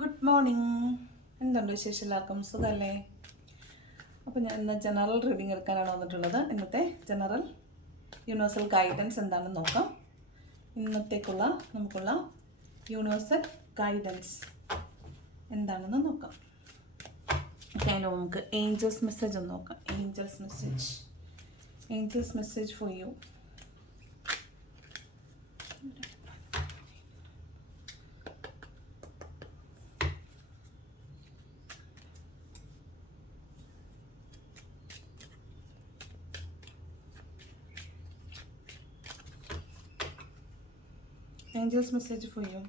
Good morning. എന്തുണ്ട് വിശേഷം എല്ലാവർക്കും? സുഖമല്ലേ അപ്പോൾ ഞാൻ ഇന്ന് ജനറൽ റീഡിംഗ് എടുക്കാനാണ് വന്നിട്ടുള്ളത്. ഇന്നത്തെ ജനറൽ യൂണിവേഴ്സൽ ഗൈഡൻസ് എന്താണെന്ന് നോക്കാം. ഇന്നത്തേക്കുള്ള നമുക്കുള്ള യൂണിവേഴ്സൽ ഗൈഡൻസ് എന്താണെന്ന് നോക്കാം. അതിന് നമുക്ക് ഏഞ്ചൽസ് മെസ്സേജ് ഒന്ന് നോക്കാം. Angels message angels message for you angels message for you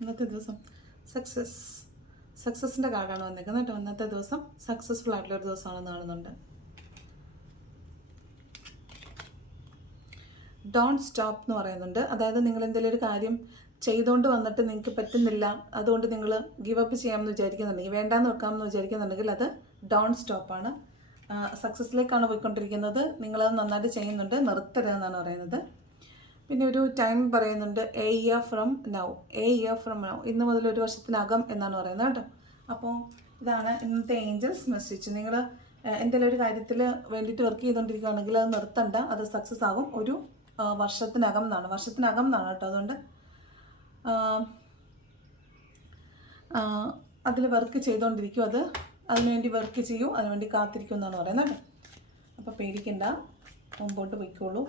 ഇന്നത്തെ ദിവസം സക്സസ് സക്സസിന്റെ കാർഡാണ് വന്നേക്കുന്നത് കേട്ടോ. ഇന്നത്തെ ദിവസം സക്സസ്ഫുൾ ആയിട്ടുള്ള ഒരു ദിവസമാണെന്ന് കാണുന്നുണ്ട് ഡോണ്ട് സ്റ്റോപ്പ് എന്ന് പറയുന്നുണ്ട്. അതായത് നിങ്ങൾ എന്തെങ്കിലും ഒരു കാര്യം ചെയ്തുകൊണ്ട് വന്നിട്ട് നിങ്ങൾക്ക് പറ്റുന്നില്ല. അതുകൊണ്ട് നിങ്ങൾ ഗിവ് അപ്പ് ചെയ്യാമെന്ന് വിചാരിക്കുന്നുണ്ടെങ്കിൽ വേണ്ടാന്ന് വെക്കാമെന്ന് വിചാരിക്കുന്നുണ്ടെങ്കിൽ അത് ഡോണ്ട് സ്റ്റോപ്പാണ് സക്സസ്സിലേക്കാണ് പോയിക്കൊണ്ടിരിക്കുന്നത്. നിങ്ങളത് നന്നായിട്ട് ചെയ്യുന്നുണ്ട്. നിർത്തരുതെന്നാണ് പറയുന്നത്. പിന്നെ ഒരു ടൈം പറയുന്നുണ്ട് a year from now a year from now ഇന്ന് മുതൽ ഒരു വർഷത്തിനകം എന്നാണ് പറയുന്നത് കേട്ടോ. അപ്പോൾ ഇതാണ് ഇന്നത്തെ ഏഞ്ചൽസ് മെസ്സേജ് നിങ്ങൾ എന്തെങ്കിലും ഒരു കാര്യത്തിൽ വേണ്ടിയിട്ട് വർക്ക് ചെയ്തുകൊണ്ടിരിക്കുകയാണെങ്കിൽ അത് നിർത്തണ്ട. അത് സക്സസ് ആകും. ഒരു വർഷത്തിനകം എന്നാണ്. വർഷത്തിനകം എന്നാണ് കേട്ടോ. അതുകൊണ്ട് അതിൽ വർക്ക് ചെയ്തുകൊണ്ടിരിക്കും അത് അതിനുവേണ്ടി വർക്ക് ചെയ്യൂ. അതിനുവേണ്ടി കാത്തിരിക്കും എന്നാണ് പറയുന്നത് അപ്പോൾ പേടിക്കണ്ട. മുമ്പോട്ട് പോയിക്കോളൂ.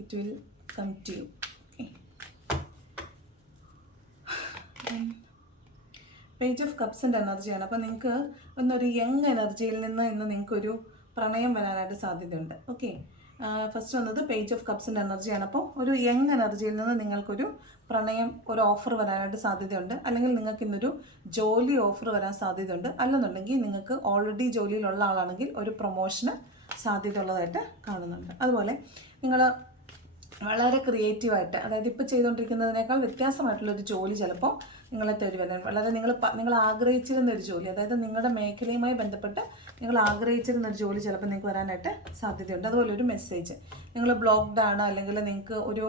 It will come do. You page of കപ്സിന്റെ എനർജിയാണ് അപ്പോൾ നിങ്ങൾക്ക് ഒന്നൊരു യങ് എനർജിയിൽ നിന്ന് ഇന്ന് നിങ്ങൾക്കൊരു പ്രണയം വരാനായിട്ട് സാധ്യതയുണ്ട്. ഓക്കെ ഫസ്റ്റ് വന്നത് പേജ് ഓഫ് കപ്സിന്റെ എനർജിയാണ് അപ്പോൾ ഒരു യങ് എനർജിയിൽ നിന്ന് നിങ്ങൾക്കൊരു പ്രണയം ഒരു ഓഫർ വരാനായിട്ട് സാധ്യതയുണ്ട്. അല്ലെങ്കിൽ നിങ്ങൾക്ക് ഇന്നൊരു ജോലി ഓഫർ വരാൻ സാധ്യതയുണ്ട്. അല്ലെന്നുണ്ടെങ്കിൽ നിങ്ങൾക്ക് ഓൾറെഡി ജോലിയിലുള്ള ആളാണെങ്കിൽ ഒരു പ്രൊമോഷന് സാധ്യതയുള്ളതായിട്ട് കാണുന്നുണ്ട്. അതുപോലെ നിങ്ങൾ വളരെ ക്രിയേറ്റീവായിട്ട് അതായത് ഇപ്പോൾ ചെയ്തുകൊണ്ടിരിക്കുന്നതിനേക്കാൾ വ്യത്യാസമായിട്ടുള്ള ഒരു ജോലി ചിലപ്പോൾ നിങ്ങളെ തേടി വരാൻ വളരെ നിങ്ങൾ നിങ്ങൾ ആഗ്രഹിച്ചിരുന്ന ഒരു ജോലി അതായത് നിങ്ങളുടെ മേഖലയുമായി ബന്ധപ്പെട്ട് നിങ്ങൾ ആഗ്രഹിച്ചിരുന്ന ഒരു ജോലി ചിലപ്പോൾ നിങ്ങൾക്ക് വരാനായിട്ട് സാധ്യതയുണ്ട്. അതുപോലെ ഒരു മെസ്സേജ് നിങ്ങൾ ബ്ലോക്ക്ഡ് ആണ് അല്ലെങ്കിൽ നിങ്ങൾക്ക് ഒരു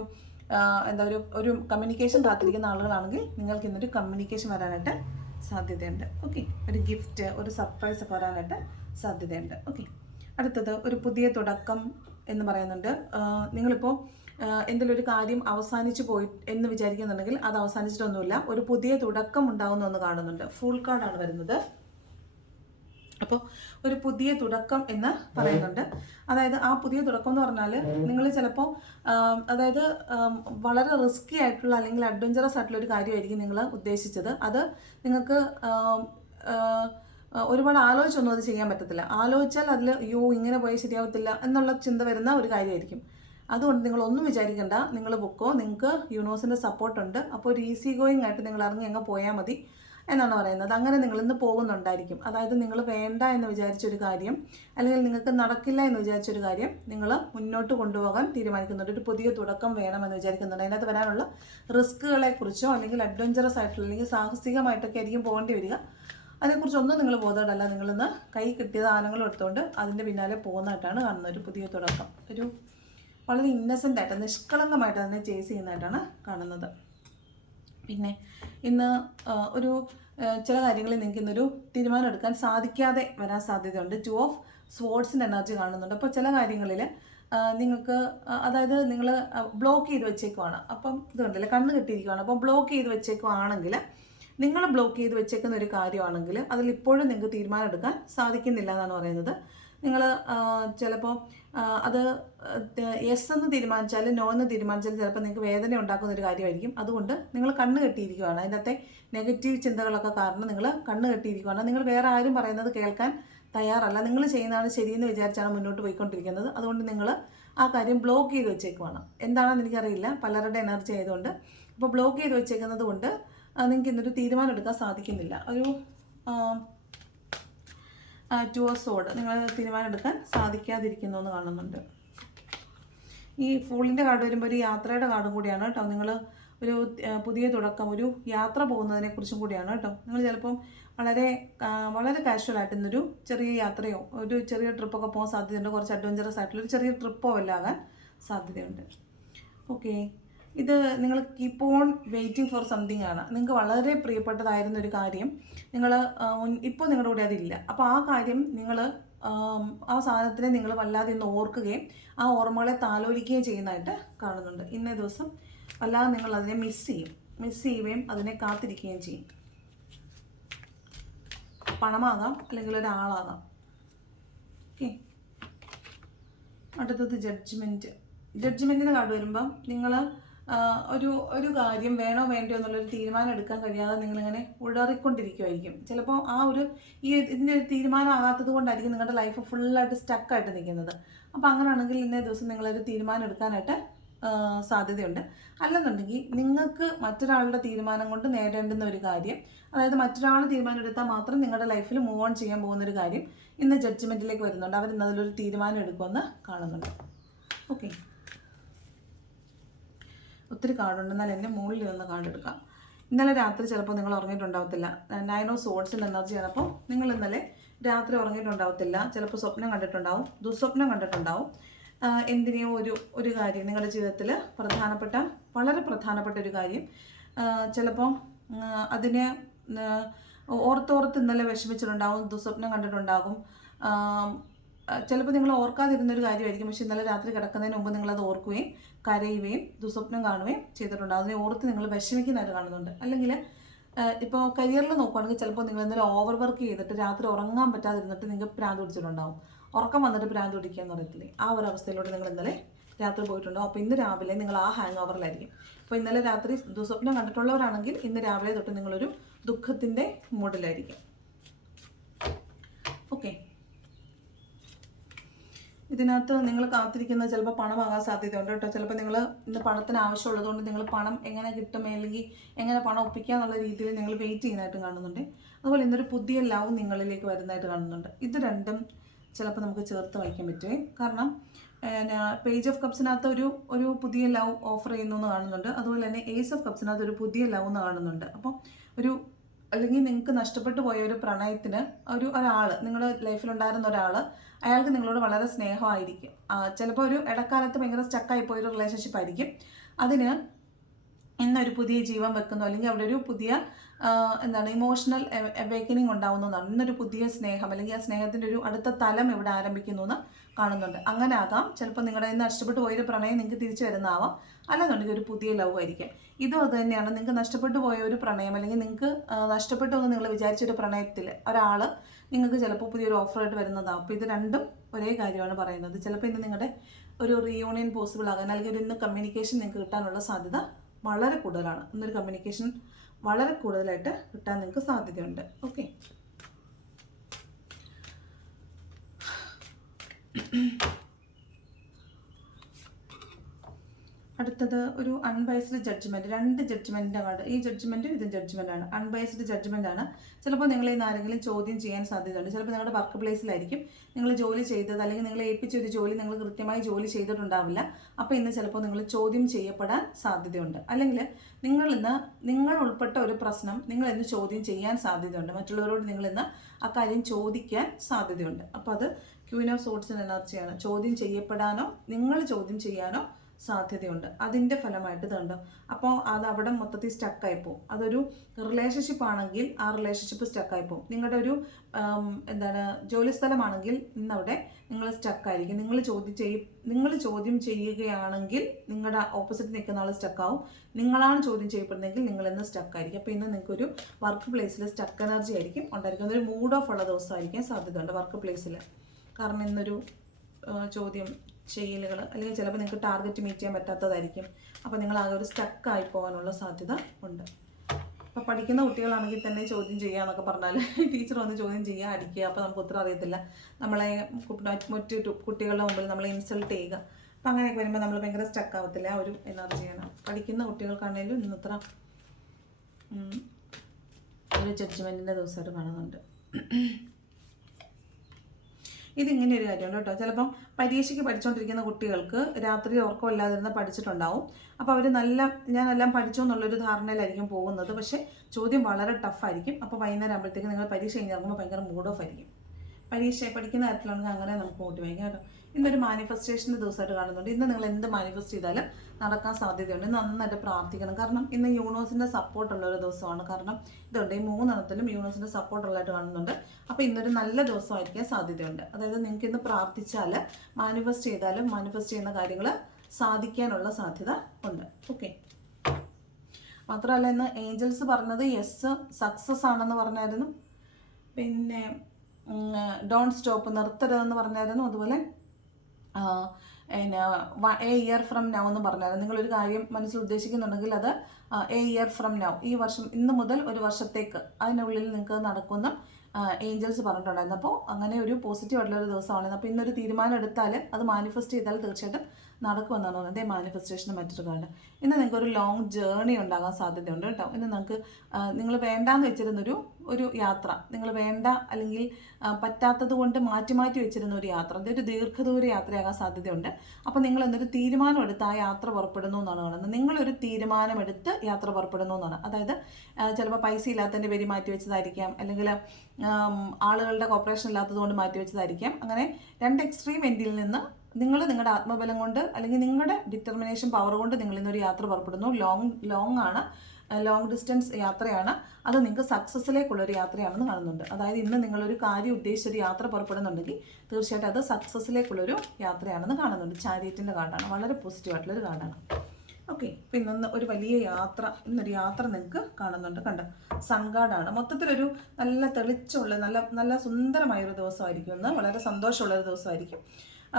എന്താ ഒരു ഒരു കമ്മ്യൂണിക്കേഷൻ കാത്തിരിക്കുന്ന ആളുകളാണെങ്കിൽ നിങ്ങൾക്ക് ഇന്നൊരു കമ്മ്യൂണിക്കേഷൻ വരാനായിട്ട് സാധ്യതയുണ്ട്. ഓക്കെ ഒരു ഗിഫ്റ്റ് ഒരു സർപ്രൈസ് ഒക്കെ വരാനായിട്ട് സാധ്യതയുണ്ട്. ഓക്കെ അടുത്തത് ഒരു പുതിയ തുടക്കം എന്ന് പറയുന്നുണ്ട്. നിങ്ങളിപ്പോൾ എന്തെങ്കിലും ഒരു കാര്യം അവസാനിച്ചു പോയി എന്ന് വിചാരിക്കുന്നുണ്ടെങ്കിൽ അത് അവസാനിച്ചിട്ടൊന്നുമില്ല. ഒരു പുതിയ തുടക്കം ഉണ്ടാകുന്ന ഒന്ന് കാണുന്നുണ്ട്. ഫുൾ കാർഡാണ് വരുന്നത്. അപ്പോൾ ഒരു പുതിയ തുടക്കം എന്ന് പറയുന്നുണ്ട്. അതായത് ആ പുതിയ തുടക്കം എന്ന് പറഞ്ഞാൽ നിങ്ങൾ ചിലപ്പോൾ അതായത് വളരെ റിസ്കി ആയിട്ടുള്ള അല്ലെങ്കിൽ അഡ്വഞ്ചറസ് ആയിട്ടുള്ള ഒരു കാര്യമായിരിക്കും നിങ്ങൾ ഉദ്ദേശിച്ചത്. അത് നിങ്ങൾക്ക് ഒരുപാട് ആലോചിച്ചൊന്നും അത് ചെയ്യാൻ പറ്റത്തില്ല. ആലോചിച്ചാൽ അതിൽ അയ്യോ ഇങ്ങനെ പോയാൽ ശരിയാവത്തില്ല എന്നുള്ള ചിന്ത വരുന്ന ഒരു കാര്യമായിരിക്കും. അതുകൊണ്ട് നിങ്ങളൊന്നും വിചാരിക്കണ്ട. നിങ്ങൾ ബുക്കോ നിങ്ങൾക്ക് യൂണിവേഴ്സിന്റെ സപ്പോർട്ടുണ്ട് അപ്പോൾ ഒരു ഈസി ഗോയിങ് ആയിട്ട് നിങ്ങൾ ഇറങ്ങി അങ്ങ് പോയാൽ മതി എന്നാണ് പറയുന്നത്. അങ്ങനെ നിങ്ങൾ ഇന്ന് പോകുന്നുണ്ടായിരിക്കും. അതായത് നിങ്ങൾ വേണ്ട എന്ന് വിചാരിച്ചൊരു കാര്യം അല്ലെങ്കിൽ നിങ്ങൾക്ക് നടക്കില്ല എന്ന് വിചാരിച്ചൊരു കാര്യം നിങ്ങൾ മുന്നോട്ട് കൊണ്ടുപോകാൻ തീരുമാനിക്കുന്നുണ്ട്. ഒരു പുതിയ തുടക്കം വേണമെന്ന് വിചാരിക്കുന്നുണ്ട്. അതിനകത്ത് വരാനുള്ള റിസ്ക്കുകളെ കുറിച്ചോ അല്ലെങ്കിൽ അഡ്വഞ്ചറസ് ആയിട്ടുള്ള അല്ലെങ്കിൽ സാഹസികമായിട്ടൊക്കെ ആയിരിക്കും പോകേണ്ടി വരിക. അതിനെക്കുറിച്ചൊന്നും നിങ്ങൾ ബോധവടല്ല നിങ്ങളിന്ന് കൈ കിട്ടിയ സാധനങ്ങൾ എടുത്തുകൊണ്ട് അതിന്റെ പിന്നാലെ പോകുന്നതായിട്ടാണ് കാണുന്നത് ഒരു പുതിയ തുടക്കം. ഒരു വളരെ ഇന്നസെന്റ് ആയിട്ട് നിഷ്കളങ്കമായിട്ട് തന്നെ ചേസ് ചെയ്യുന്നതായിട്ടാണ് കാണുന്നത്. പിന്നെ ഇന്ന് ഒരു ചില കാര്യങ്ങളിൽ നിങ്ങൾക്ക് ഇന്നൊരു തീരുമാനം എടുക്കാൻ സാധിക്കാതെ വരാൻ സാധ്യതയുണ്ട്. ടു ഓഫ് സ്പോർട്സിന്റെ എനർജി കാണുന്നുണ്ട്. അപ്പോൾ ചില കാര്യങ്ങളിൽ നിങ്ങൾക്ക് അതായത് നിങ്ങൾ ബ്ലോക്ക് ചെയ്ത് വെച്ചേക്കുവാണ്. അപ്പം ഇതുണ്ടല്ലേ കണ്ണ് കെട്ടിയിരിക്കുവാണ്. അപ്പോൾ ബ്ലോക്ക് ചെയ്ത് വെച്ചേക്കുവാണെങ്കിൽ നിങ്ങൾ ബ്ലോക്ക് ചെയ്ത് വെച്ചേക്കുന്ന ഒരു കാര്യമാണെങ്കിൽ അതിൽ ഇപ്പോഴും നിങ്ങൾക്ക് തീരുമാനം എടുക്കാൻ സാധിക്കുന്നില്ല എന്നാണ് പറയുന്നത്. നിങ്ങൾ ചിലപ്പോൾ അത് എസ് എന്ന് തീരുമാനിച്ചാൽ നോ എന്ന് തീരുമാനിച്ചാൽ ചിലപ്പോൾ നിങ്ങൾക്ക് വേദന ഉണ്ടാക്കുന്ന ഒരു കാര്യമായിരിക്കും. അതുകൊണ്ട് നിങ്ങൾ കണ്ണ് കെട്ടിയിരിക്കുകയാണ് അതിനകത്തെ നെഗറ്റീവ് ചിന്തകളൊക്കെ കാരണം നിങ്ങൾ കണ്ണ് കെട്ടിയിരിക്കുകയാണ് നിങ്ങൾ വേറെ ആരും പറയുന്നത് കേൾക്കാൻ തയ്യാറല്ല. നിങ്ങൾ ചെയ്യുന്നതാണ് ശരിയെന്ന് വിചാരിച്ചാണ് മുന്നോട്ട് പോയിക്കൊണ്ടിരിക്കുന്നത്. അതുകൊണ്ട് നിങ്ങൾ ആ കാര്യം ബ്ലോക്ക് ചെയ്ത് വെച്ചേക്കുവാണ്. എന്താണെന്ന് എനിക്കറിയില്ല. പലരുടെ എനർജി ആയതുകൊണ്ട്. അപ്പോൾ ബ്ലോക്ക് ചെയ്ത് വെച്ചേക്കുന്നത് കൊണ്ട് നിങ്ങൾക്ക് ഇന്നൊരു തീരുമാനം എടുക്കാൻ സാധിക്കുന്നില്ല. ഒരു ടു സോഡ് നിങ്ങൾ തീരുമാനം എടുക്കാൻ സാധിക്കാതിരിക്കുന്നു എന്ന് കാണുന്നുണ്ട്. ഈ ഫൂളിന്റെ കാർഡ് വരുമ്പോൾ ഒരു യാത്രയുടെ കാർഡും കൂടിയാണ് കേട്ടോ. നിങ്ങൾ ഒരു പുതിയ തുടക്കം ഒരു യാത്ര പോകുന്നതിനെക്കുറിച്ചും കൂടിയാണ് കേട്ടോ. നിങ്ങൾ ചിലപ്പം വളരെ വളരെ കാഷ്വൽ ആയിട്ട് ഇന്നൊരു ചെറിയ യാത്രയോ ഒരു ചെറിയ ട്രിപ്പൊക്കെ പോകാൻ സാധ്യതയുണ്ട്. കുറച്ച് അഡ്വഞ്ചറസ് ആയിട്ടുള്ള ഒരു ചെറിയ ട്രിപ്പോ വല്ല ആകാൻ സാധ്യതയുണ്ട്. ഓക്കെ ഇത് നിങ്ങൾ keep on waiting for something ആണ്. നിങ്ങൾക്ക് വളരെ പ്രിയപ്പെട്ടതായിരുന്ന ഒരു കാര്യം. നിങ്ങൾ ഇപ്പോൾ നിങ്ങളുടെ കൂടെ അതില്ല. അപ്പോൾ ആ കാര്യം നിങ്ങൾ ആ സാധനത്തിനെ നിങ്ങൾ വല്ലാതെ ഇന്ന് ഓർക്കുകയും ആ ഓർമ്മകളെ താലോലിക്കുകയും ചെയ്യുന്നതായിട്ട് കാണുന്നുണ്ട്. ഇന്നേ ദിവസം വല്ലാതെ നിങ്ങൾ അതിനെ മിസ് ചെയ്യും. മിസ് ചെയ്യുകയും അതിനെ കാത്തിരിക്കുകയും ചെയ്യും. പണമാകാം അല്ലെങ്കിൽ ഒരാളാകാം. ഓക്കെ അടുത്തത് ജഡ്ജ്മെന്റ് ജഡ്ജ്മെന്റിന് കാർഡ് വരുമ്പം നിങ്ങൾ ഒരു ഒരു കാര്യം വേണോ വേണ്ടയോ എന്നുള്ളൊരു തീരുമാനം എടുക്കാൻ കഴിയാതെ നിങ്ങളിങ്ങനെ ഉഴറിക്കൊണ്ടിരിക്കുമായിരിക്കും ചിലപ്പോൾ ആ ഒരു ഈ ഇതിന്റെ ഒരു തീരുമാനം ആകാത്തത് കൊണ്ടായിരിക്കും നിങ്ങളുടെ ലൈഫ് ഫുള്ളായിട്ട് സ്റ്റക്കായിട്ട് നിൽക്കുന്നത്. അപ്പോൾ അങ്ങനെയാണെങ്കിൽ ഇന്നേ ദിവസം നിങ്ങളൊരു തീരുമാനം എടുക്കാനായിട്ട് സാധ്യതയുണ്ട്. അല്ലെന്നുണ്ടെങ്കിൽ നിങ്ങൾക്ക് മറ്റൊരാളുടെ തീരുമാനം കൊണ്ട് നേടേണ്ടുന്ന ഒരു കാര്യം അതായത് മറ്റൊരാൾ തീരുമാനം എടുത്താൽ മാത്രം നിങ്ങളുടെ ലൈഫിൽ മൂവ് ഓൺ ചെയ്യാൻ പോകുന്ന ഒരു കാര്യം ഇന്ന് ജഡ്ജ്മെന്റിലേക്ക് വരുന്നുണ്ട്. അവർ ഇന്ന് അതിലൊരു തീരുമാനം എടുക്കുമെന്ന് കാണുന്നുണ്ട്. ഓക്കെ ഒത്തിരി കാർഡുണ്ട്. എന്നാൽ എന്റെ മുകളിൽ നിന്ന് കാർഡ് എടുക്കാം. ഇന്നലെ രാത്രി ചിലപ്പോൾ നിങ്ങൾ ഉറങ്ങിയിട്ടുണ്ടാവത്തില്ല. നയൻ ഓഫ് സോൾസിന്റെ എനർജിയാണ് അപ്പോൾ നിങ്ങൾ ഇന്നലെ രാത്രി ഉറങ്ങിയിട്ടുണ്ടാവത്തില്ല. ചിലപ്പോൾ സ്വപ്നം കണ്ടിട്ടുണ്ടാവും. ദുസ്വപ്നം കണ്ടിട്ടുണ്ടാവും. എന്തിനെയോ ഒരു ഒരു കാര്യം നിങ്ങളുടെ ജീവിതത്തിൽ പ്രധാനപ്പെട്ട വളരെ പ്രധാനപ്പെട്ട ഒരു കാര്യം. ചിലപ്പോൾ അതിനെ ഓർത്തോർത്ത് ഇന്നലെ വിഷമിച്ചിട്ടുണ്ടാവും. ദുസ്വപ്നം കണ്ടിട്ടുണ്ടാകും. ചിലപ്പോൾ നിങ്ങൾ ഓർക്കാതിരുന്നൊരു കാര്യമായിരിക്കും. പക്ഷെ ഇന്നലെ രാത്രി കിടക്കുന്നതിന് മുമ്പ് നിങ്ങളത് ഓർക്കുകയും കരയുകയും ദുസ്വപ്നം കാണുകയും ചെയ്തിട്ടുണ്ട്. അതിനെ ഓർത്ത് നിങ്ങൾ വിഷമിക്കുന്നതായിട്ട് കാണുന്നുണ്ട്. അല്ലെങ്കിൽ ഇപ്പോൾ കരിയറിൽ നോക്കുവാണെങ്കിൽ ചിലപ്പോൾ നിങ്ങൾ ഇന്നലെ ഓവർ വർക്ക് ചെയ്തിട്ട് രാത്രി ഉറങ്ങാൻ പറ്റാതിരുന്നിട്ട് നിങ്ങൾക്ക് പ്രാന്ത് പിടിച്ചിട്ടുണ്ടാവും. ഉറക്കം വന്നിട്ട് പ്രാന്ത് പിടിക്കുക എന്ന് പറയത്തില്ലേ? ആ ഒരു അവസ്ഥയിലൂടെ നിങ്ങൾ ഇന്നലെ രാത്രി പോയിട്ടുണ്ടാവും അപ്പോൾ ഇന്ന് രാവിലെ നിങ്ങൾ ആ ഹാങ് ഓവറിലായിരിക്കും. അപ്പോൾ ഇന്നലെ രാത്രി ദുസ്വപ്നം കണ്ടിട്ടുള്ളവരാണെങ്കിൽ ഇന്ന് രാവിലെ തൊട്ട് നിങ്ങളൊരു ദുഃഖത്തിന്റെ മൂഡിലായിരിക്കും ഓക്കെ ഇതിനകത്ത് നിങ്ങൾ കാത്തിരിക്കുന്ന ചിലപ്പോൾ പണമാകാൻ സാധ്യതയുണ്ട് കേട്ടോ. ചിലപ്പോൾ നിങ്ങൾ ഇന്ന് പണത്തിന് ആവശ്യമുള്ളതുകൊണ്ട് നിങ്ങൾ പണം എങ്ങനെ കിട്ടും അല്ലെങ്കിൽ എങ്ങനെ പണം ഒപ്പിക്കുക എന്നുള്ള രീതിയിൽ നിങ്ങൾ വെയിറ്റ് ചെയ്യുന്നതായിട്ട് കാണുന്നുണ്ട്. അതുപോലെ ഇന്നൊരു പുതിയ ലവ് നിങ്ങളിലേക്ക് വരുന്നതായിട്ട് കാണുന്നുണ്ട്. ഇത് രണ്ടും ചിലപ്പോൾ നമുക്ക് ചേർത്ത് വായിക്കാൻ പറ്റുമേ കാരണം പേജ് ഓഫ് കപ്സിനകത്ത് ഒരു ഒരു പുതിയ ലവ് ഓഫർ ചെയ്യുന്നു എന്ന് കാണുന്നുണ്ട്. അതുപോലെ തന്നെ ഏസ് ഓഫ് കപ്സിനകത്ത് ഒരു പുതിയ ലവ് എന്ന് കാണുന്നുണ്ട്. അപ്പോൾ ഒരു അല്ലെങ്കിൽ നിങ്ങൾക്ക് നഷ്ടപ്പെട്ടു പോയ ഒരു പ്രണയത്തിന് ഒരു ഒരാൾ നിങ്ങളുടെ ലൈഫിലുണ്ടായിരുന്ന ഒരാൾ അയാൾക്ക് നിങ്ങളോട് വളരെ സ്നേഹമായിരിക്കും. ചിലപ്പോൾ ഒരു ഇടക്കാലത്ത് ഭയങ്കര സ്റ്റക്കായി പോയൊരു റിലേഷൻഷിപ്പ് ആയിരിക്കും. അതിന് ഇന്നൊരു പുതിയ ജീവൻ വെക്കുന്നു അല്ലെങ്കിൽ അവിടെ ഒരു പുതിയ എന്താണ് ഇമോഷണൽ അവേക്കനിങ് ഉണ്ടാവുന്നതാണ് ഇന്നൊരു പുതിയ സ്നേഹം അല്ലെങ്കിൽ ആ സ്നേഹത്തിന്റെ ഒരു അടുത്ത തലം ഇവിടെ ആരംഭിക്കുന്നു എന്ന് കാണുന്നുണ്ട്. അങ്ങനെ ആകാം. ചിലപ്പോൾ നിങ്ങളുടെ നിന്ന് നഷ്ടപ്പെട്ടു പോയൊരു പ്രണയം നിങ്ങൾക്ക് തിരിച്ചു വരുന്നതാവാം. അല്ലെന്നുണ്ടെങ്കിൽ ഒരു പുതിയ ലവ് ആയിരിക്കും. ഇതും അത് തന്നെയാണ്. നിങ്ങൾക്ക് നഷ്ടപ്പെട്ടു പോയ ഒരു പ്രണയം അല്ലെങ്കിൽ നിങ്ങൾക്ക് നഷ്ടപ്പെട്ടു എന്ന് നിങ്ങൾ വിചാരിച്ചൊരു പ്രണയത്തിൽ ഒരാൾ നിങ്ങൾക്ക് ചിലപ്പോൾ പുതിയൊരു ഓഫറായിട്ട് വരുന്നതാവും. അപ്പോൾ ഇത് രണ്ടും ഒരേ കാര്യമാണ് പറയുന്നത്. ചിലപ്പോൾ ഇന്ന് നിങ്ങളുടെ ഒരു റീയൂണിയൻ പോസിബിൾ ആകാൻ അല്ലെങ്കിൽ ഒരു ഇന്ന് കമ്മ്യൂണിക്കേഷൻ നിങ്ങൾക്ക് കിട്ടാനുള്ള സാധ്യത വളരെ കൂടുതലാണ്. ഇന്നൊരു കമ്മ്യൂണിക്കേഷൻ വളരെ കൂടുതലായിട്ട് കിട്ടാൻ നിങ്ങൾക്ക് സാധ്യതയുണ്ട്. ഓക്കെ. അടുത്തത് ഒരു അൺബൈസ്ഡ് ജഡ്ജ്മെന്റ് രണ്ട് ജഡ്ജ്മെന്റിന്റെ ഈ ജഡ്ജ്മെന്റും ഇത് ജഡ്ജ്മെന്റാണ് അൺബൈസ്ഡ് ജഡ്ജ്മെന്റ് ആണ്. ചിലപ്പോൾ നിങ്ങളെ ഇന്ന് ആരെങ്കിലും ചോദ്യം ചെയ്യാൻ സാധ്യതയുണ്ട്. ചിലപ്പോൾ നിങ്ങളുടെ വർക്ക് പ്ലേസിലായിരിക്കും നിങ്ങൾ ജോലി ചെയ്തത് അല്ലെങ്കിൽ നിങ്ങൾ ഏൽപ്പിച്ച ഒരു ജോലി നിങ്ങൾ കൃത്യമായി ജോലി ചെയ്തിട്ടുണ്ടാവില്ല. അപ്പോൾ ഇന്ന് ചിലപ്പോൾ നിങ്ങൾ ചോദ്യം ചെയ്യപ്പെടാൻ സാധ്യതയുണ്ട്. അല്ലെങ്കിൽ നിങ്ങൾ ഇന്ന് നിങ്ങൾ ഉൾപ്പെട്ട ഒരു പ്രശ്നം നിങ്ങൾ ഇന്ന് ചോദ്യം ചെയ്യാൻ സാധ്യതയുണ്ട്. മറ്റുള്ളവരോട് നിങ്ങൾ ഇന്ന് അക്കാര്യം കാര്യം ചോദിക്കാൻ സാധ്യതയുണ്ട്. അപ്പോൾ അത് ക്യൂൻ ഓഫ് സോട്സിന്റെ എനർജിയാണ്. ചോദ്യം ചെയ്യപ്പെടാനോ നിങ്ങൾ ചോദ്യം ചെയ്യാനോ സാധ്യതയുണ്ട്. അതിന്റെ ഫലമായിട്ട് ഇതുണ്ട്. അപ്പോൾ അത് അവിടെ മൊത്തത്തിൽ സ്റ്റക്കായി പോകും. അതൊരു റിലേഷൻഷിപ്പ് ആണെങ്കിൽ ആ റിലേഷൻഷിപ്പ് സ്റ്റക്കായി പോകും. നിങ്ങളുടെ ഒരു എന്താണ് ജോലി സ്ഥലമാണെങ്കിൽ ഇന്നവിടെ നിങ്ങൾ സ്റ്റക്കായിരിക്കും നിങ്ങൾ ചോദ്യം ചെയ്യ നിങ്ങൾ ചോദ്യം ചെയ്യുകയാണെങ്കിൽ നിങ്ങളുടെ ഓപ്പോസിറ്റ് നിൽക്കുന്ന ആൾ സ്റ്റക്കാവും നിങ്ങളാണ് ചോദ്യം ചെയ്യപ്പെടുന്നതെങ്കിൽ നിങ്ങൾ ഇന്ന് സ്റ്റക്കായിരിക്കും അപ്പോൾ ഇന്ന് നിങ്ങൾക്കൊരു വർക്ക് പ്ലേസിൽ സ്റ്റക്ക് എനർജി ആയിരിക്കും ഉണ്ടായിരിക്കും. ഒരു മൂഡ് ഓഫ് ഉള്ള ദിവസമായിരിക്കാൻ സാധ്യതയുണ്ട് വർക്ക് പ്ലേസിൽ കാരണം ഇന്നൊരു ചോദ്യം ചെയ്യലുകൾ അല്ലെങ്കിൽ ചിലപ്പോൾ നിങ്ങൾക്ക് ടാർഗറ്റ് മീറ്റ് ചെയ്യാൻ പറ്റാത്തതായിരിക്കും. അപ്പോൾ നിങ്ങൾ ആകെ ഒരു സ്റ്റക്കായി പോകാനുള്ള സാധ്യത ഉണ്ട്. അപ്പോൾ പഠിക്കുന്ന കുട്ടികളാണെങ്കിൽ തന്നെ ചോദ്യം ചെയ്യുക എന്നൊക്കെ പറഞ്ഞാൽ ടീച്ചർ വന്ന് ചോദ്യം ചെയ്യുക അടിക്കുക. അപ്പോൾ നമുക്ക് ഉത്തരം അറിയത്തില്ല. നമ്മളെ മറ്റ് കുട്ടികളുടെ മുമ്പിൽ നമ്മളെ ഇൻസൾട്ട് ചെയ്യുക. അപ്പോൾ അങ്ങനെയൊക്കെ വരുമ്പോൾ നമ്മൾ ഭയങ്കര സ്റ്റക്ക് ആവത്തില്ല. ആ ഒരു എനർജിയാണ് പഠിക്കുന്ന കുട്ടികൾക്കാണെങ്കിലും ഇന്നത്ര ഒരു ജഡ്ജ്മെന്റിന്റെ ദിവസമായിട്ട് കാണുന്നുണ്ട്. ഇതിങ്ങനെ ഒരു കാര്യമുണ്ട് കേട്ടോ. ചിലപ്പം പരീക്ഷയ്ക്ക് പഠിച്ചുകൊണ്ടിരിക്കുന്ന കുട്ടികൾക്ക് രാത്രി ഉറക്കമില്ലാതിരുന്ന് പഠിച്ചിട്ടുണ്ടാവും. അപ്പോൾ അവർ നല്ല ഞാനെല്ലാം പഠിച്ചു എന്നുള്ളൊരു ധാരണയിലായിരിക്കും പോകുന്നത്. പക്ഷേ ചോദ്യം വളരെ ടഫായിരിക്കും അപ്പോൾ വൈകുന്നേരം ആകുമ്പോഴത്തേക്ക് നിങ്ങൾ പരീക്ഷ കഴിഞ്ഞിറങ്ങുമ്പോൾ ഭയങ്കര മൂഡ് ഓഫ് ആയിരിക്കും. പരീക്ഷ പഠിക്കുന്ന കാര്യത്തിലാണെങ്കിൽ അങ്ങനെ നമുക്ക് കൂട്ടി കേട്ടോ ഇന്നൊരു മാനിഫെസ്റ്റേഷന്റെ ദിവസമായിട്ട് കാണുന്നുണ്ട്. ഇന്ന് നിങ്ങൾ എന്ത് മാനിഫെസ്റ്റ് ചെയ്താലും നടക്കാൻ സാധ്യതയുണ്ട്. നന്നായിട്ട് പ്രാർത്ഥിക്കണം. കാരണം ഇന്ന് യൂണിവേഴ്സിന്റെ സപ്പോർട്ടുള്ള ഒരു ദിവസമാണ്. കാരണം ഇതുണ്ട്. ഈ മൂന്നെണ്ണത്തിലും യൂണിവേഴ്സിന്റെ സപ്പോർട്ടുള്ളതായിട്ട് കാണുന്നുണ്ട്. അപ്പോൾ ഇന്നൊരു നല്ല ദിവസമായിരിക്കാൻ സാധ്യതയുണ്ട്. അതായത് നിങ്ങൾക്ക് ഇന്ന് പ്രാർത്ഥിച്ചാൽ മാനിഫെസ്റ്റ് ചെയ്താലും മാനിഫെസ്റ്റ് ചെയ്യുന്ന കാര്യങ്ങൾ സാധിക്കാനുള്ള സാധ്യത ഉണ്ട്. ഓക്കെ മാത്രമല്ല ഇന്ന് ഏഞ്ചൽസ് പറഞ്ഞത് യെസ് സക്സസ് ആണെന്ന് പറഞ്ഞായിരുന്നു. പിന്നെ ഡോൺ സ്റ്റോപ്പ് നിർത്തരുതെന്ന് പറഞ്ഞായിരുന്നു. അതുപോലെ എന്നാ എ ഇയർ ഫ്രം നൗ എന്ന് പറഞ്ഞായിരുന്നു. നിങ്ങളൊരു കാര്യം മനസ്സിൽ ഉദ്ദേശിക്കുന്നുണ്ടെങ്കിൽ അത് എ ഇയർ ഫ്രം നൗ ഈ വർഷം ഇന്ന് മുതൽ ഒരു വർഷത്തേക്ക് അതിനുള്ളിൽ നിങ്ങൾക്ക് നടക്കുന്ന ഏഞ്ചൽസ് പറഞ്ഞിട്ടുണ്ടായിരുന്നു. അപ്പോൾ അങ്ങനെ ഒരു പോസിറ്റീവ് ആയിട്ടുള്ള ഒരു ദിവസമാണ് അപ്പോൾ ഇന്നൊരു തീരുമാനം എടുത്താൽ അത് മാനിഫെസ്റ്റ് ചെയ്താൽ തീർച്ചയായിട്ടും നടക്കുമെന്നാണ് പറയുന്നത്. മാനിഫെസ്റ്റേഷൻ മറ്റൊരു കാരണം ഇന്ന് നിങ്ങൾക്ക് ഒരു ലോങ് ജേർണി ഉണ്ടാകാൻ സാധ്യതയുണ്ട് കേട്ടോ. ഇന്ന് നിങ്ങൾക്ക് നിങ്ങൾ വേണ്ടാന്ന് വെച്ചിരുന്നൊരു ഒരു യാത്ര. നിങ്ങൾ വേണ്ട അല്ലെങ്കിൽ പറ്റാത്തത് കൊണ്ട് മാറ്റി മാറ്റി വെച്ചിരുന്ന ഒരു യാത്ര. അതൊരു ദീർഘദൂര യാത്രയാകാൻ സാധ്യതയുണ്ട്. അപ്പോൾ നിങ്ങൾ എന്നൊരു തീരുമാനം എടുത്ത് ആ യാത്ര പുറപ്പെടുന്നു എന്നാണ് കാണുന്നത്. നിങ്ങളൊരു തീരുമാനമെടുത്ത് യാത്ര പുറപ്പെടുന്നു എന്നാണ്. അതായത് ചിലപ്പോൾ പൈസ ഇല്ലാത്തതിന്റെ പേര് മാറ്റി വെച്ചതായിരിക്കാം. അല്ലെങ്കിൽ ആളുകളുടെ കോപ്പറേഷൻ ഇല്ലാത്തത് കൊണ്ട് മാറ്റി വെച്ചതായിരിക്കാം. അങ്ങനെ രണ്ട് എക്സ്ട്രീം എൻഡിൽ നിന്ന് നിങ്ങൾ നിങ്ങളുടെ ആത്മബലം കൊണ്ട് അല്ലെങ്കിൽ നിങ്ങളുടെ ഡിറ്റർമിനേഷൻ പവർ കൊണ്ട് നിങ്ങൾ ഇന്നൊരു യാത്ര പുറപ്പെടുന്നു. ലോങ് ലോങ് ആണ്. ലോങ് ഡിസ്റ്റൻസ് യാത്രയാണ്. അത് നിങ്ങൾക്ക് സക്സസ്സിലേക്കുള്ളൊരു യാത്രയാണെന്ന് കാണുന്നുണ്ട്. അതായത് ഇന്ന് നിങ്ങളൊരു കാര്യം ഉദ്ദേശിച്ചൊരു യാത്ര പുറപ്പെടുന്നുണ്ടെങ്കിൽ തീർച്ചയായിട്ടും അത് സക്സസ്സിലേക്കുള്ളൊരു യാത്രയാണെന്ന് കാണുന്നുണ്ട്. ചാരിയറ്റിന്റെ കാർഡാണ്. വളരെ പോസിറ്റീവ് ആയിട്ടുള്ളൊരു കാർഡാണ്. ഓക്കെ പിന്നെ ഇന്ന് ഒരു വലിയ യാത്ര ഇന്നൊരു യാത്ര നിങ്ങൾക്ക് കാണുന്നുണ്ട്. കണ്ടോ? സൺഗാർഡാണ് മൊത്തത്തിലൊരു നല്ല തെളിച്ചമുള്ള നല്ല നല്ല സുന്ദരമായൊരു ദിവസമായിരിക്കും ഇന്ന്. വളരെ സന്തോഷമുള്ളൊരു ദിവസമായിരിക്കും.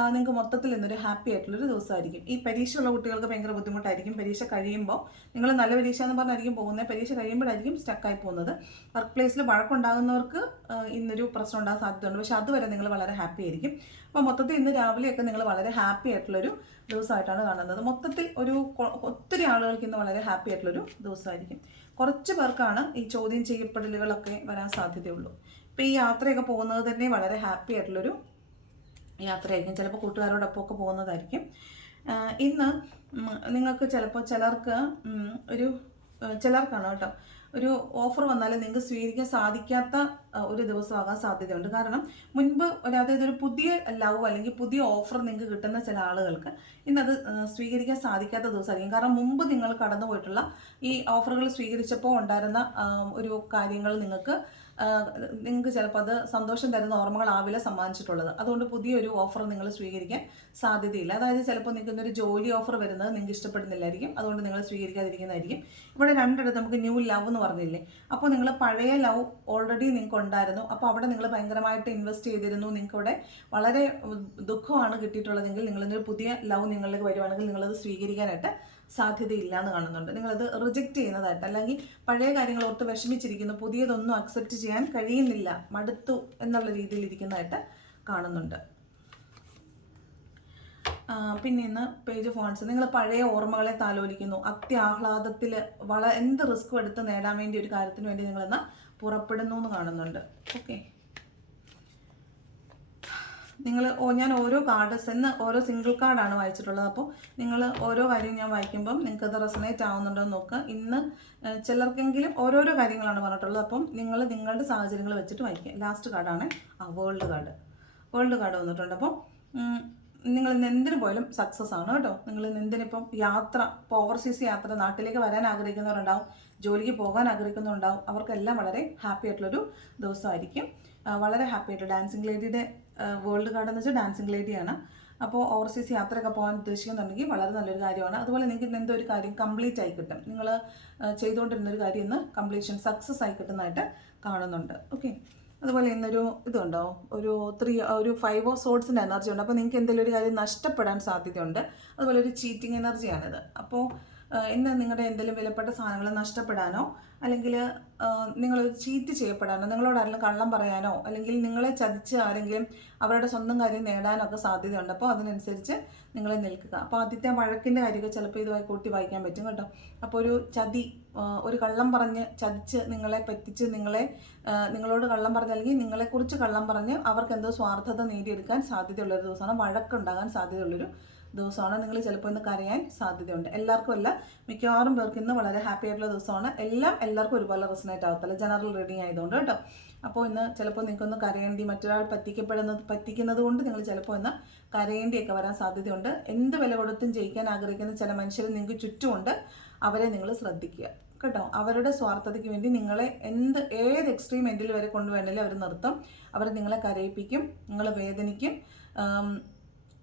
നിങ്ങൾക്ക് മൊത്തത്തിൽ ഇന്നൊരു ഹാപ്പി ആയിട്ടുള്ളൊരു ദിവസമായിരിക്കും. ഈ പരീക്ഷയുള്ള കുട്ടികൾക്ക് ഭയങ്കര ബുദ്ധിമുട്ടായിരിക്കും. പരീക്ഷ കഴിയുമ്പോൾ നിങ്ങൾ നല്ല പരീക്ഷ എന്ന് പറഞ്ഞായിരിക്കും പോകുന്നത്. പരീക്ഷ കഴിയുമ്പോഴായിരിക്കും സ്റ്റക്കായി പോകുന്നത്. വർക്ക് പ്ലേസിൽ വഴക്കുണ്ടാകുന്നവർക്ക് ഇന്നൊരു പ്രശ്നം ഉണ്ടാകാൻ സാധ്യതയുണ്ട്. പക്ഷേ അതുവരെ നിങ്ങൾ വളരെ ഹാപ്പി ആയിരിക്കും. അപ്പോൾ മൊത്തത്തിൽ ഇന്ന് രാവിലെയൊക്കെ നിങ്ങൾ വളരെ ഹാപ്പി ആയിട്ടുള്ളൊരു ദിവസമായിട്ടാണ് കാണുന്നത്. മൊത്തത്തിൽ ഒരു ഒത്തിരി ആളുകൾക്ക് ഇന്ന് വളരെ ഹാപ്പി ആയിട്ടുള്ളൊരു ദിവസമായിരിക്കും. കുറച്ച് പേർക്കാണ് ഈ ചോദ്യം ചെയ്യപ്പെടലുകളൊക്കെ വരാൻ സാധ്യതയുള്ളൂ. ഇപ്പോൾ ഈ യാത്രയൊക്കെ പോകുന്നത് തന്നെ വളരെ ഹാപ്പി ആയിട്ടുള്ളൊരു യാത്രയായിരിക്കും. ചിലപ്പോൾ കൂട്ടുകാരോടൊപ്പം ഒക്കെ പോകുന്നതായിരിക്കും ഇന്ന് നിങ്ങൾക്ക് ചിലപ്പോൾ ചിലർക്ക് ഒരു ചിലർക്കാണ് കേട്ടോ ഒരു ഓഫർ വന്നാൽ നിങ്ങൾക്ക് സ്വീകരിക്കാൻ സാധിക്കാത്ത ഒരു ദിവസമാകാൻ സാധ്യതയുണ്ട്. കാരണം മുൻപ് ഒരു അതായത് ഒരു പുതിയ ലവ് അല്ലെങ്കിൽ പുതിയ ഓഫർ നിങ്ങൾക്ക് കിട്ടുന്ന ചില ആളുകൾക്ക് ഇന്നത് സ്വീകരിക്കാൻ സാധിക്കാത്ത ദിവസമായിരിക്കും. കാരണം മുമ്പ് നിങ്ങൾ കടന്നുപോയിട്ടുള്ള ഈ ഓഫറുകൾ സ്വീകരിച്ചപ്പോൾ ഉണ്ടായിരുന്ന ഒരു കാര്യങ്ങൾ നിങ്ങൾക്ക് നിങ്ങൾക്ക് ചിലപ്പോൾ അത് സന്തോഷം തരുന്ന ഓർമ്മകളാവില്ല സമ്മാനിച്ചിട്ടുള്ളത്. അതുകൊണ്ട് പുതിയൊരു ഓഫർ നിങ്ങൾ സ്വീകരിക്കാൻ സാധ്യതയില്ല. അതായത് ചിലപ്പോൾ നിങ്ങൾക്ക് ഒരു ജോലി ഓഫർ വരുന്നത് നിങ്ങൾക്ക് ഇഷ്ടപ്പെടുന്നില്ലായിരിക്കും. അതുകൊണ്ട് നിങ്ങൾ സ്വീകരിക്കാതിരിക്കുന്നതായിരിക്കും. ഇവിടെ രണ്ടിടത്ത് നമുക്ക് ന്യൂ ലവ് എന്ന് പറഞ്ഞില്ലേ? അപ്പോൾ നിങ്ങൾ പഴയ ലവ് ഓൾറെഡി നിങ്ങൾക്ക് ഉണ്ടായിരുന്നു. അപ്പോൾ അവിടെ നിങ്ങൾ ഭയങ്കരമായിട്ട് ഇൻവെസ്റ്റ് ചെയ്തിരുന്നു. നിങ്ങൾക്ക് ഇവിടെ വളരെ ദുഃഖമാണ് കിട്ടിയിട്ടുള്ളതെങ്കിൽ നിങ്ങൾ ഇന്നൊരു പുതിയ ലവ് നിങ്ങളിലേക്ക് വരുവാണെങ്കിൽ നിങ്ങളത് സ്വീകരിക്കാനായിട്ട് സാധ്യതയില്ല എന്ന് കാണുന്നുണ്ട്. നിങ്ങളത് റിജക്റ്റ് ചെയ്യുന്നതായിട്ട്. അല്ലെങ്കിൽ പഴയ കാര്യങ്ങൾ ഓർത്ത് വിഷമിച്ചിരിക്കുന്നു പുതിയതൊന്നും അക്സെപ്റ്റ് ചെയ്യാൻ കഴിയുന്നില്ല മടുത്തു എന്നുള്ള രീതിയിൽ ഇരിക്കുന്നതായിട്ട് കാണുന്നുണ്ട്. പിന്നെ ഇന്ന് പേജ് ഫോൺസ് നിങ്ങൾ പഴയ ഓർമ്മകളെ താലോലിക്കുന്നു. അത്യാഹ്ലാദത്തിൽ വള എന്ത് റിസ്ക് എടുത്ത് നേടാൻ വേണ്ടി ഒരു കാര്യത്തിന് വേണ്ടി നിങ്ങളിന്ന് പുറപ്പെടുന്നു എന്ന് കാണുന്നുണ്ട്. ഓക്കെ നിങ്ങൾ ഞാൻ ഓരോ കാർഡ് സെന്ന് ഓരോ സിംഗിൾ കാർഡാണ് വായിച്ചിട്ടുള്ളത്. അപ്പോൾ നിങ്ങൾ ഓരോ കാര്യം ഞാൻ വായിക്കുമ്പം നിങ്ങൾക്ക് അത് റെസനേറ്റ് ആവുന്നുണ്ടോ എന്ന് നോക്കുക. ഇന്ന് ചിലർക്കെങ്കിലും ഓരോരോ കാര്യങ്ങളാണ് പറഞ്ഞിട്ടുള്ളത്. അപ്പം നിങ്ങൾ നിങ്ങളുടെ സാഹചര്യങ്ങൾ വെച്ചിട്ട് വായിക്കുക. ലാസ്റ്റ് കാർഡാണ് ആ വേൾഡ് കാർഡ് വേൾഡ് കാർഡ് വന്നിട്ടുണ്ട്. അപ്പോൾ നിങ്ങൾ ഇന്ന് എന്തിനു പോയാലും സക്സസ് ആണ് കേട്ടോ. നിങ്ങൾ ഇന്ന് എന്തിനിപ്പം യാത്ര ഇപ്പോൾ ഓവർസീസ് യാത്ര നാട്ടിലേക്ക് വരാൻ ആഗ്രഹിക്കുന്നവരുണ്ടാവും ജോലിക്ക് പോകാൻ ആഗ്രഹിക്കുന്നവരുണ്ടാവും അവർക്കെല്ലാം വളരെ ഹാപ്പി ആയിട്ടുള്ളൊരു ദിവസമായിരിക്കും. വളരെ ഹാപ്പി ആയിട്ട് ഡാൻസിങ് ലേഡിയുടെ വേൾഡ് കാർഡ് എന്ന് വെച്ചാൽ ഡാൻസിങ് ലേഡിയാണ് അപ്പോൾ ഓവർസീസ് യാത്രയൊക്കെ പോകാൻ ഉദ്ദേശിക്കുന്നുണ്ടെങ്കിൽ വളരെ നല്ലൊരു കാര്യമാണ്. അതുപോലെ നിങ്ങൾക്ക് ഇന്ന് എന്തോ ഒരു കാര്യം കംപ്ലീറ്റ് ആയി കിട്ടും? നിങ്ങൾ ചെയ്തുകൊണ്ടിരുന്ന ഒരു കാര്യം ഇന്ന് കംപ്ലീഷൻ സക്സസ് ആയി കിട്ടുന്നതായിട്ട് കാണുന്നുണ്ട്. ഓക്കെ അതുപോലെ ഇന്നൊരു ഇതുണ്ടോ? ഒരു ത്രീ ഒരു ഫൈവ് ഓഫ് സോഡ്സിന്റെ എനർജി ഉണ്ട്. അപ്പോൾ നിങ്ങൾക്ക് എന്തെങ്കിലും ഒരു കാര്യം നഷ്ടപ്പെടാൻ സാധ്യതയുണ്ട്. അതുപോലെ ഒരു ചീറ്റിംഗ് എനർജിയാണിത് അപ്പോൾ ഇന്ന് നിങ്ങളുടെ എന്തെങ്കിലും വിലപ്പെട്ട സാധനങ്ങൾ നഷ്ടപ്പെടാനോ അല്ലെങ്കിൽ നിങ്ങൾ ചീറ്റ് ചെയ്യപ്പെടാനോ നിങ്ങളോട് ആരെങ്കിലും കള്ളം പറയാനോ അല്ലെങ്കിൽ നിങ്ങളെ ചതിച്ച് ആരെങ്കിലും അവരുടെ സ്വന്തം കാര്യം നേടാനൊക്കെ സാധ്യതയുണ്ട്. അപ്പോൾ അതിനനുസരിച്ച് നിങ്ങൾ നിൽക്കുക. അപ്പോൾ ആദ്യത്തെ വഴക്കിന്റെ കാര്യമൊക്കെ ചിലപ്പോൾ ഇതുമായി കൂട്ടി വായിക്കാൻ പറ്റും കേട്ടോ. അപ്പോൾ ഒരു ചതി ഒരു കള്ളം പറഞ്ഞ് ചതിച്ച് നിങ്ങളെ പറ്റിച്ച് നിങ്ങളെ നിങ്ങളോട് കള്ളം പറഞ്ഞ് അല്ലെങ്കിൽ നിങ്ങളെക്കുറിച്ച് കള്ളം പറഞ്ഞ് അവർക്ക് എന്തോ സ്വാർത്ഥത നേടിയെടുക്കാൻ സാധ്യതയുള്ളൊരു ദിവസമാണ് വഴക്കുണ്ടാകാൻ സാധ്യതയുള്ളൊരു ദിവസമാണ് നിങ്ങൾ ചിലപ്പോൾ ഇന്ന് കരയാൻ സാധ്യതയുണ്ട്. എല്ലാവർക്കും അല്ല മിക്കവാറും പേർക്ക് ഇന്ന് വളരെ ഹാപ്പി ആയിട്ടുള്ള ദിവസമാണ്. എല്ലാം എല്ലാവർക്കും ഒരുപോലെ റെസനേറ്റ് ആവത്തില്ല. ജനറൽ റീഡിങ് ആയതുകൊണ്ട് കേട്ടോ. അപ്പോൾ ഇന്ന് ചിലപ്പോൾ നിങ്ങൾക്കൊന്ന് കരയേണ്ടി മറ്റൊരാൾ പറ്റിക്കപ്പെടുന്നത് പറ്റിക്കുന്നത് കൊണ്ട് നിങ്ങൾ ചിലപ്പോൾ ഇന്ന് കരയേണ്ടിയൊക്കെ വരാൻ സാധ്യതയുണ്ട്. എന്ത് വില കൊടുത്തും ജയിക്കാൻ ആഗ്രഹിക്കുന്ന ചില മനുഷ്യർ നിങ്ങൾക്ക് ചുറ്റുമുണ്ട്. അവരെ നിങ്ങൾ ശ്രദ്ധിക്കുക. കേട്ടോ. അവരുടെ സ്വാർത്ഥതയ്ക്ക് വേണ്ടി നിങ്ങളെ എന്ത് ഏത് എക്സ്ട്രീം എൻഡിൽ വരെ കൊണ്ടുവേണമെങ്കിലും അവർ നിർത്തും. അവർ നിങ്ങളെ കരയിപ്പിക്കും നിങ്ങളെ വേദനിക്കും.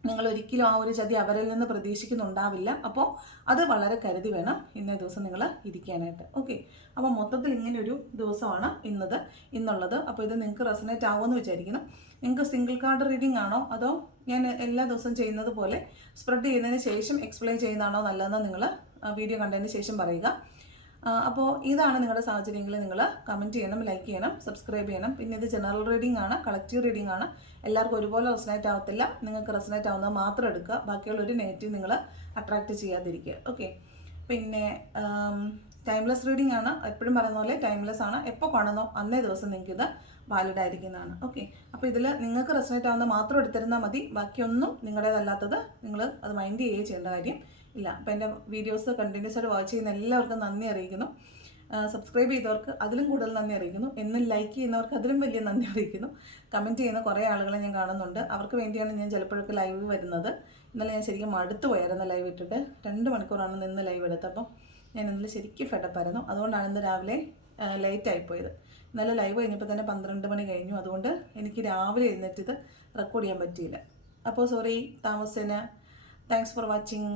നിങ്ങൾ ഒരിക്കലും ആ ഒരു ചതി അവരിൽ നിന്ന് പ്രതീക്ഷിക്കുന്നുണ്ടാവില്ല. അപ്പോൾ അത് വളരെ കരുതി വേണം ഇന്നേ ദിവസം നിങ്ങൾ ഇരിക്കാനായിട്ട്. ഓക്കെ. അപ്പോൾ മൊത്തത്തിൽ ഇങ്ങനെ ഒരു ദിവസമാണ് ഇന്നത് ഇന്നുള്ളത്. അപ്പോൾ ഇത് നിങ്ങൾക്ക് റെസനേറ്റ് ആവുമെന്ന് വിചാരിക്കുന്നു. നിങ്ങൾക്ക് സിംഗിൾ കാർഡ് റീഡിംഗ് ആണോ? അതോ ഞാൻ എല്ലാ ദിവസവും ചെയ്യുന്നത് പോലെ സ്പ്രെഡ് ചെയ്യുന്നതിന് ശേഷം എക്സ്പ്ലെയിൻ ചെയ്യുന്നതാണോ നല്ലതെന്ന് നിങ്ങൾ വീഡിയോ കണ്ടതിന് ശേഷം പറയുക. അപ്പോൾ ഇതാണ് നിങ്ങളുടെ സാഹചര്യങ്ങളിൽ നിങ്ങൾ കമന്റ് ചെയ്യണം ലൈക്ക് ചെയ്യണം സബ്സ്ക്രൈബ് ചെയ്യണം. പിന്നെ ഇത് ജനറൽ റീഡിംഗ് ആണ് കളക്റ്റീവ് റീഡിംഗ് ആണ്. എല്ലാവർക്കും ഒരുപോലെ റെസനേറ്റ് ആവത്തില്ല. നിങ്ങൾക്ക് റെസനേറ്റ് ആവുന്നത് മാത്രം എടുക്കുക. ബാക്കിയുള്ള ഒരു നെഗറ്റീവ് നിങ്ങൾ അട്രാക്റ്റ് ചെയ്യാതിരിക്കുക. ഓക്കെ പിന്നെ ടൈംലെസ് റീഡിംഗ് ആണ്. എപ്പോഴും പറയുന്ന പോലെ ടൈംലെസ് ആണ്. എപ്പോൾ കാണുന്നോ അന്നേ ദിവസം നിങ്ങൾക്ക് ഇത് വാലിഡ് ആയിരിക്കുന്നതാണ്. ഓക്കെ അപ്പോൾ ഇതിൽ നിങ്ങൾക്ക് റെസനേറ്റ് ആവുന്നത് മാത്രം എടുത്തിരുന്നാൽ മതി. ബാക്കിയൊന്നും നിങ്ങളുടേതല്ലാത്തത് നിങ്ങൾ അത് മൈൻഡ് ചെയ്യുകയും ചെയ്യേണ്ട കാര്യം ഇല്ല അപ്പോൾ എന്റെ വീഡിയോസ് കണ്ടിന്യൂസ് ആയിട്ട് വാച്ച് ചെയ്യുന്ന എല്ലാവർക്കും നന്ദി അറിയിക്കുന്നു. സബ്സ്ക്രൈബ് ചെയ്തവർക്ക് അതിലും കൂടുതൽ നന്ദി അറിയിക്കുന്നു. എന്നും ലൈക്ക് ചെയ്യുന്നവർക്ക് അതിലും വലിയ നന്ദി അറിയിക്കുന്നു. കമന്റ് ചെയ്യുന്ന കുറേ ആളുകളെ ഞാൻ കാണുന്നുണ്ട്. അവർക്ക് വേണ്ടിയാണ് ഞാൻ ചിലപ്പോഴൊക്കെ ലൈവ് വരുന്നത്. ഇന്നലെ ഞാൻ ശരിക്കും മടുത്തു പോയായിരുന്നു ലൈവ് ഇട്ടിട്ട്. രണ്ട് മണിക്കൂറാണ് നിന്ന് ലൈവ് എടുത്തത് അപ്പം ഞാൻ ഇന്നലെ ശരിക്കും ഫെഡപ്പായിരുന്നു അതുകൊണ്ടാണ് ഇന്ന് രാവിലെ ലേറ്റ് ആയിപ്പോയത് ഇന്നലെ ലൈവ് കഴിഞ്ഞപ്പോൾ തന്നെ പന്ത്രണ്ട് മണി കഴിഞ്ഞു. അതുകൊണ്ട് എനിക്ക് രാവിലെ എഴുന്നേറ്റ് ഇത് റെക്കോർഡ് ചെയ്യാൻ പറ്റിയില്ല. അപ്പോൾ സോറി താമസിന് താങ്ക്സ് ഫോർ വാച്ചിങ്